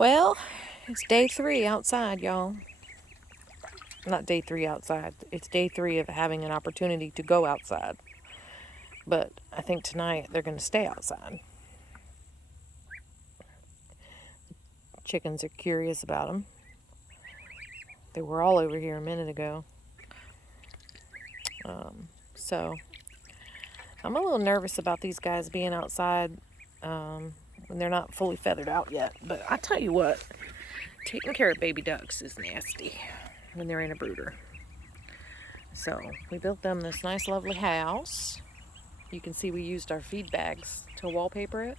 Well, it's day 3 outside, y'all. Not day 3 outside. It's day 3 of having an opportunity to go outside. But I think tonight they're going to stay outside. Chickens are curious about them. They were all over here a minute ago. So I'm a little nervous about these guys being outside when they're not fully feathered out yet. But I tell you what, taking care of baby ducks is nasty when they're in a brooder. So we built them this nice lovely house. You can see we used our feed bags to wallpaper it.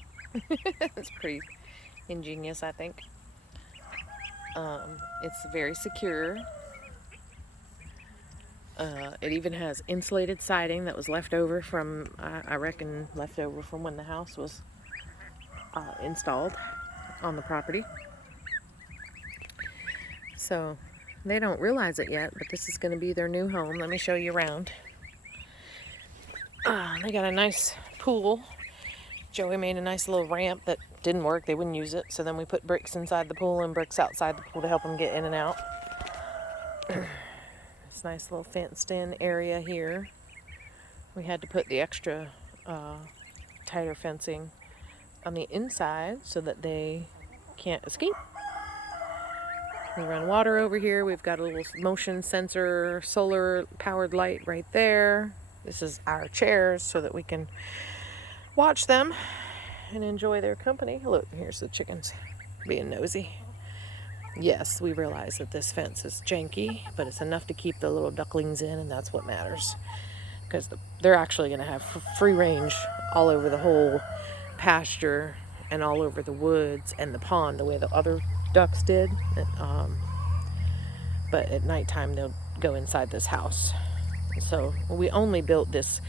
It's pretty ingenious, I think. It's very secure. It even has insulated siding that was left over from, I reckon, left over from when the house was installed on the property. So they don't realize it yet, but this is going to be their new home. Let me show you around. They got a nice pool. Joey made a nice little ramp that didn't work. They wouldn't use it. So then we put bricks inside the pool and bricks outside the pool to help them get in and out. This nice little fenced in area here. We had to put the extra tighter fencing on the inside so that they can't escape. We run water over here. We've got a little motion sensor, solar powered light right there. This is our chairs so that we can watch them and enjoy their company. Look, here's the chickens being nosy. Yes, we realize that this fence is janky, but it's enough to keep the little ducklings in, and that's what matters. Because they're actually going to have free range all over the whole pasture and all over the woods and the pond the way the other ducks did. But at nighttime, they'll go inside this house. So we only built this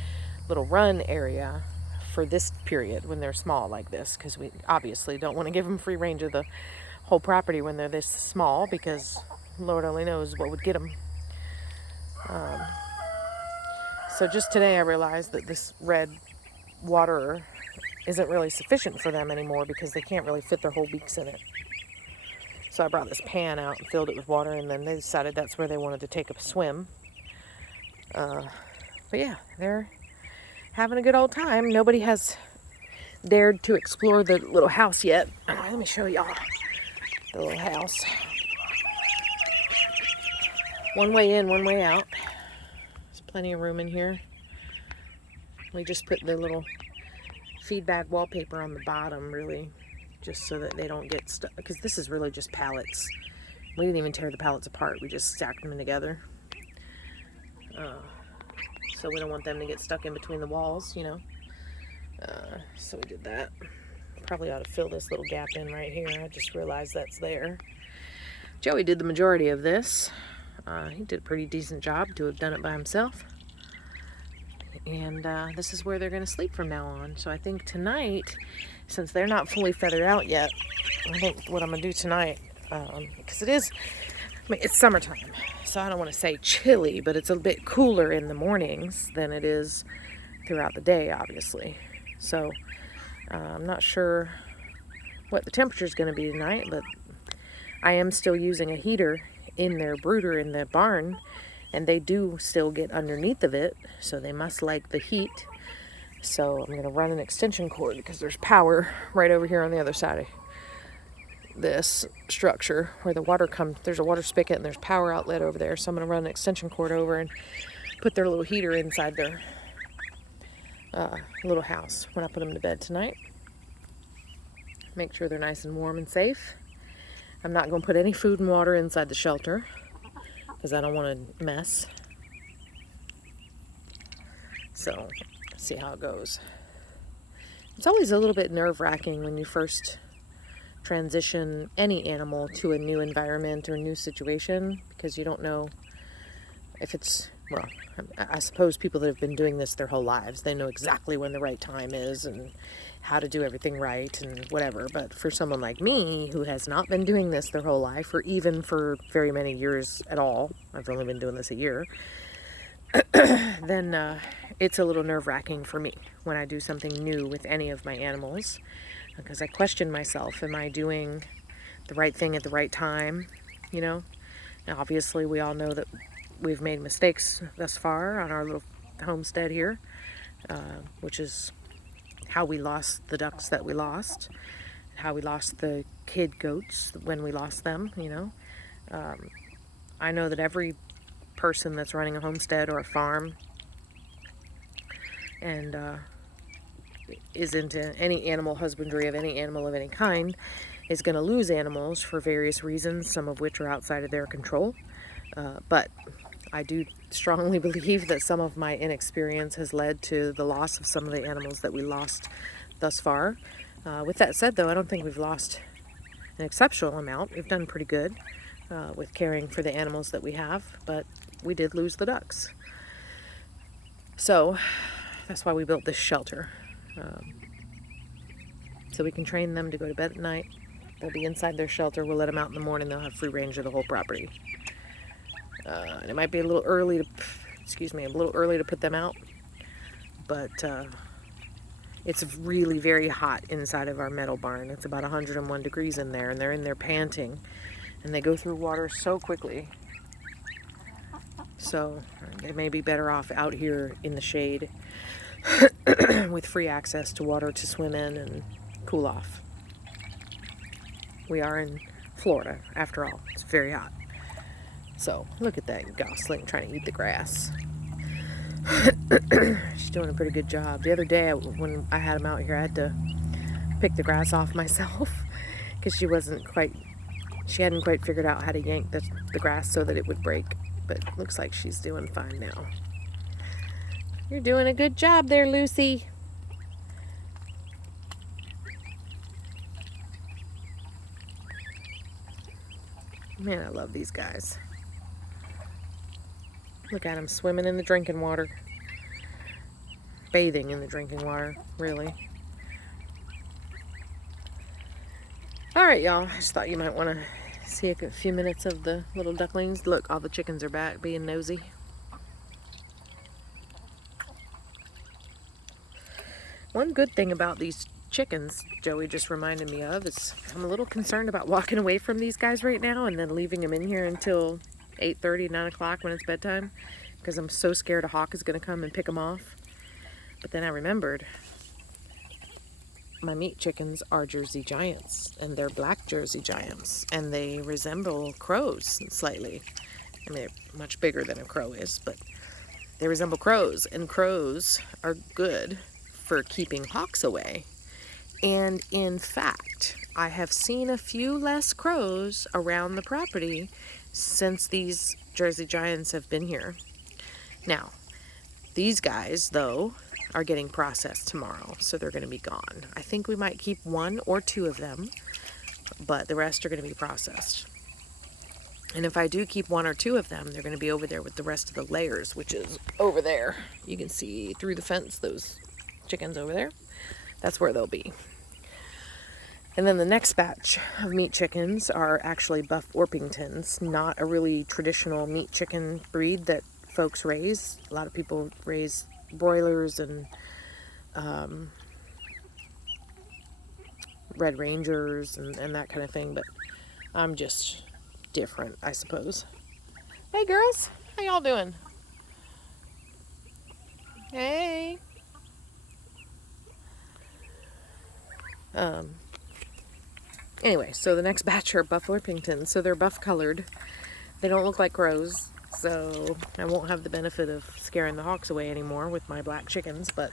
little run area for this period when they're small like this, because we obviously don't want to give them free range of the whole property when they're this small, because Lord only knows what would get them. So just today I realized that this red water isn't really sufficient for them anymore because they can't really fit their whole beaks in it. So I brought this pan out and filled it with water, and then they decided that's where they wanted to take a swim. But yeah, they're having a good old time. Nobody has dared to explore the little house yet. Let me show y'all the little house. One way in, one way out. There's plenty of room in here. We just put the little feed bag wallpaper on the bottom, really, just so that they don't get stuck, because this is really just pallets. We didn't even tear the pallets apart. We just stacked them together. So we don't want them to get stuck in between the walls, you know. So we did that. Probably ought to fill this little gap in right here. I just realized that's there. Joey did the majority of this. He did a pretty decent job to have done it by himself. And this is where they're going to sleep from now on. So I think tonight, since they're not fully feathered out yet, I think what I'm going to do tonight, because it's summertime, so I don't want to say chilly, but it's a bit cooler in the mornings than it is throughout the day, obviously. So I'm not sure what the temperature is going to be tonight, but I am still using a heater in their brooder in the barn, and they do still get underneath of it, so they must like the heat. So I'm going to run an extension cord because there's power right over here on the other side of this structure where the water comes. There's a water spigot and there's power outlet over there, so I'm going to run an extension cord over and put their little heater inside their little house when I put them to bed tonight. Make sure they're nice and warm and safe. I'm not going to put any food and water inside the shelter because I don't want to mess. So, see how it goes. It's always a little bit nerve-wracking when you first transition any animal to a new environment or new situation, because you don't know if it's, well, I suppose people that have been doing this their whole lives, they know exactly when the right time is and how to do everything right and whatever. But for someone like me who has not been doing this their whole life, or even for very many years at all, I've only been doing this a year, then it's a little nerve-wracking for me when I do something new with any of my animals, because I question myself, am I doing the right thing at the right time, you know. Now, obviously, we all know that we've made mistakes thus far on our little homestead here, which is how we lost the ducks that we lost, how we lost the kid goats when we lost them, you know. I know that every person that's running a homestead or a farm and is into any animal husbandry of any animal of any kind is going to lose animals for various reasons, some of which are outside of their control. But I do strongly believe that some of my inexperience has led to the loss of some of the animals that we lost thus far. With that said, though, I don't think we've lost an exceptional amount. We've done pretty good with caring for the animals that we have, but we did lose the ducks. So that's why we built this shelter. So we can train them to go to bed at night. They'll be inside their shelter. We'll let them out in the morning. They'll have free range of the whole property. And it might be a little early to put them out, but it's really very hot inside of our metal barn. It's about 101 degrees in there, and they're in there panting, and they go through water so quickly. So they may be better off out here in the shade with free access to water to swim in and cool off. We are in Florida, after all. It's very hot. So, look at that gosling trying to eat the grass. She's doing a pretty good job. The other day, when I had him out here, I had to pick the grass off myself because she hadn't quite figured out how to yank the grass so that it would break. But looks like she's doing fine now. You're doing a good job there, Lucy. Man, I love these guys. Look at them swimming in the drinking water. Bathing in the drinking water, really. Alright, y'all. I just thought you might want to see a few minutes of the little ducklings. Look, all the chickens are back being nosy. One good thing about these chickens, Joey just reminded me of, is I'm a little concerned about walking away from these guys right now and then leaving them in here until 8:30, 9 o'clock when it's bedtime, because I'm so scared a hawk is going to come and pick them off. But then I remembered my meat chickens are Jersey Giants, and they're black Jersey Giants, and they resemble crows slightly. I mean, they're much bigger than a crow is, but they resemble crows, and crows are good for keeping hawks away. And in fact, I have seen a few less crows around the property since these Jersey Giants have been here. Now, these guys, though, are getting processed tomorrow, so they're going to be gone. I think we might keep 1 or 2 of them, but the rest are going to be processed. And if I do keep 1 or 2 of them, they're going to be over there with the rest of the layers, which is over there. You can see through the fence those chickens over there. That's where they'll be. And then the next batch of meat chickens are actually Buff Orpingtons, not a really traditional meat chicken breed that folks raise. A lot of people raise broilers and Red Rangers and that kind of thing, but I'm just different, I suppose. Hey girls, how y'all doing? Hey. Anyway, so the next batch are Buff Orpingtons, so they're buff colored. They don't look like crows, so I won't have the benefit of scaring the hawks away anymore with my black chickens, but,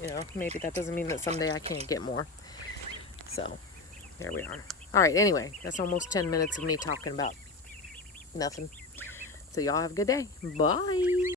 you know, maybe that doesn't mean that someday I can't get more. So, there we are. Alright, anyway, that's almost 10 minutes of me talking about nothing. So y'all have a good day. Bye!